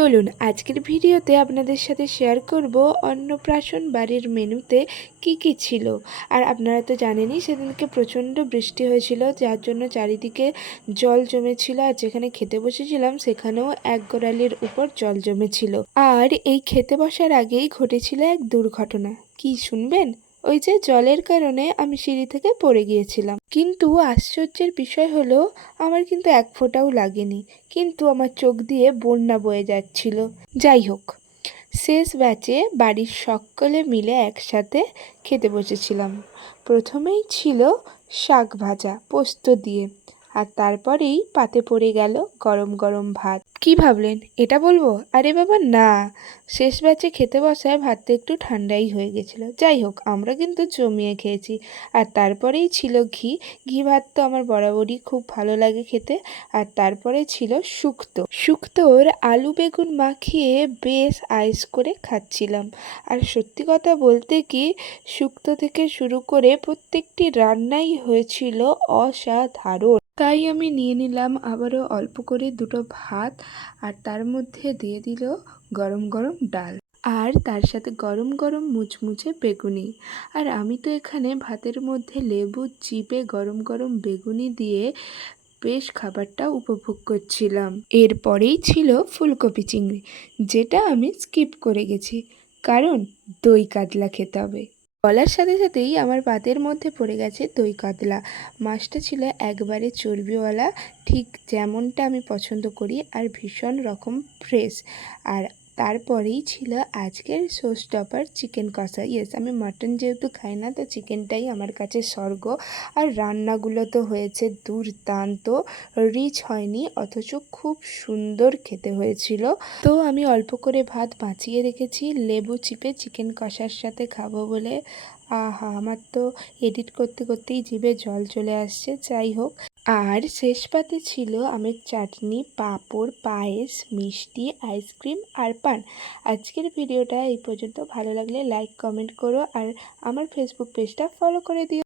চলুন আজকের ভিডিওতে আপনাদের সাথে শেয়ার করব অন্নপ্রাশন বাড়ির মেনুতে কি কি ছিল। আর আপনারা তো জানেনই সেদিনকে প্রচণ্ড বৃষ্টি হয়েছিল, যার জন্য চারিদিকে জল জমেছিল আর যেখানে খেতে বসেছিলাম সেখানেও এক গোড়ালির উপর জল জমেছিল। আর এই খেতে বসার আগেই ঘটেছিল এক দুর্ঘটনা। কি শুনবেন? ওই যে জলের কারণে আমি সিঁড়ি থেকে পড়ে গিয়েছিলাম। কিন্তু আশ্চর্যের বিষয় হলো, আমার কিন্তু এক ফোঁটাও লাগেনি। কিন্তু আমার চোখ দিয়ে বন্যা বয়ে যাচ্ছিল। যাই হোক, শেষ ব্যাচে বাড়ির সকলে মিলে একসাথে খেতে বসেছিলাম। প্রথমেই ছিল শাক ভাজা পোস্ত দিয়ে। আর তারপরেই পাতে পড়ে গেল গরম গরম ভাত। কি ভাবলেন? এটা বলব? আরে বাবা, না। শেষ ব্যাচে খেতে বসায় ভাতটা একটু ঠান্ডাই হয়ে গেছিল। যাই হোক, আমরা কিন্তু জমিয়ে খেয়েছি। আর তারপরেই ছিল ঘি। ঘি ভাত তো আমার বরাবরই খুব ভালো লাগে খেতে। আর তারপরে ছিল শুক্তো। শুক্তোর আলু বেগুন মাখিয়ে বেশ আইস করে খাচ্ছিলাম। আর সত্যি কথা বলতে কি, শুক্তো থেকে শুরু করে প্রত্যেকটি রান্নাই হয়েছিল অসাধারণ। তাই আমি নিয়ে নিলাম আবারও অল্প করে দুটো ভাত আর তার মধ্যে দিয়ে দিল গরম গরম ডাল আর তার সাথে গরম গরম মুচমুচে বেগুনি। আর আমি তো এখানে ভাতের মধ্যে লেবু, চিপে গরম গরম বেগুনি দিয়ে বেশ খাবারটা উপভোগ করছিলাম। এরপরেই ছিল ফুলকপি চিংড়ি, যেটা আমি স্কিপ করে গেছি, কারণ দই কাতলা খেতে হবে। বলার সাথে সাথেই আমার পাতের মধ্যে পড়ে গেছে দই কাতলা। মাছটা ছিল একবারে চর্বিওয়ালা, ঠিক যেমনটা আমি পছন্দ করি, আর ভীষণ রকম ফ্রেশ আর তারপরেই ছিল আজকের শো স্টপার চিকেন কষা। ইয়েস আমি মাটন যেহেতু খাই না, তো চিকেনটাই আমার কাছে স্বর্গ। আর রান্নাগুলো তো হয়েছে দুর্দান্ত রিচ হয়নি, অথচ খুব সুন্দর খেতে হয়েছিল। তো আমি অল্প করে ভাত বাঁচিয়ে রেখেছি, লেবু চিপে চিকেন কষার সাথে খাব বলে। আহা, আমার তো এডিট করতে করতেই জিভে জল চলে আসছে, যাই হোক। আর শেষ পাতে ছিল আমের চাটনি, পাঁপড়, পায়েস, মিষ্টি, আইসক্রিম আর পান আজকের ভিডিওটা এই পর্যন্ত। ভালো লাগলে লাইক, কমেন্ট করো আর আমার ফেসবুক পেজটা ফলো করে দিও।